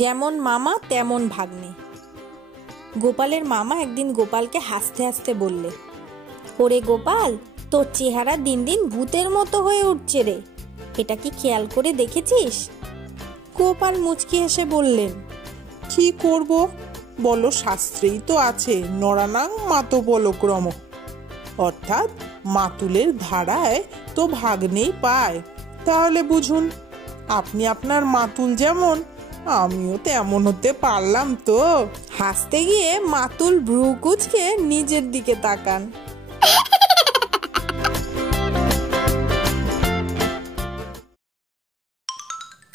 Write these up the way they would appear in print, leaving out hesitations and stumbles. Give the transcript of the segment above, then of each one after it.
যেমন মামা তেমন ভাগ্নে। গোপালের মামা একদিন গোপালকে হাসতে হাসতে বললে, ওরে গোপাল, তোর চেহারা দিন দিন ভূতের মতো হয়ে উঠছে রে, এটা কি খেয়াল করে দেখেছিস? গোপাল মুচকি হেসে বললেন, কি করব বলো, শাস্ত্রেই তো আছে নরানাং মাতোপলক্রম, অর্থাৎ মাতুলের ধারায় তো ভাগ্নেই পায়। তাহলে বুঝুন, আপনি আপনার মাতুল যেমন, আমিও তেমন হতে পারলাম তো। হাসতে গিয়ে মাতুল ভ্রু কুঁচকে নিজের দিকে তাকান।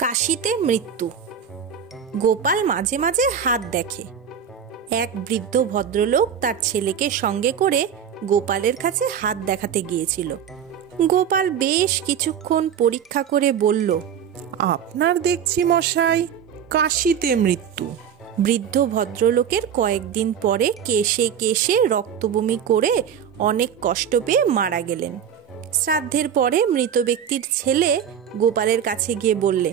কাশিতে মৃত্যু। গোপাল মাঝে মাঝে হাত দেখে। এক বৃদ্ধ ভদ্রলোক তার ছেলেকে সঙ্গে করে গোপালের কাছে হাত দেখাতে গিয়েছিল। গোপাল বেশ কিছুক্ষণ পরীক্ষা করে বলল, আপনার দেখছি মশাই কাশিতে মৃত্যু। বৃদ্ধ ভদ্রলোকের কয়েকদিন পরে কেশে কেশে রক্তবমি করে অনেক কষ্ট পেয়ে মারা গেলেন। শ্রাদ্ধের পরে মৃত ব্যক্তির ছেলে গোপালের কাছে গিয়ে বললে,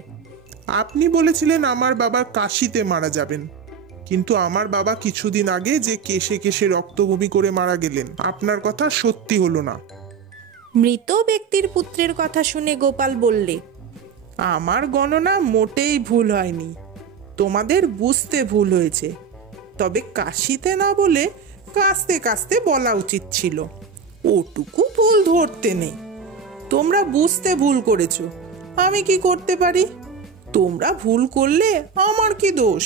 আপনি বলেছিলেন আমার বাবার কাশিতে মারা যাবেন, কিন্তু আমার বাবা কিছুদিন আগে যে কেশে কেশে রক্তবমি করে মারা গেলেন, আপনার কথা সত্যি হলো না। মৃত ব্যক্তির পুত্রের কথা শুনে গোপাল বললে, আমার গণনা মোটেই ভুল হয়নি, তোমাদের বুঝতে ভুল হয়েছে। তবে কাশিতে না বলে কাস্তে কাস্তে বলা উচিত ছিল, ওটুকু ভুল ধরতে নেই। তোমরা বুঝতে ভুল করেছো, আমি কি করতে পারি? তোমরা ভুল করলে আমার কি দোষ?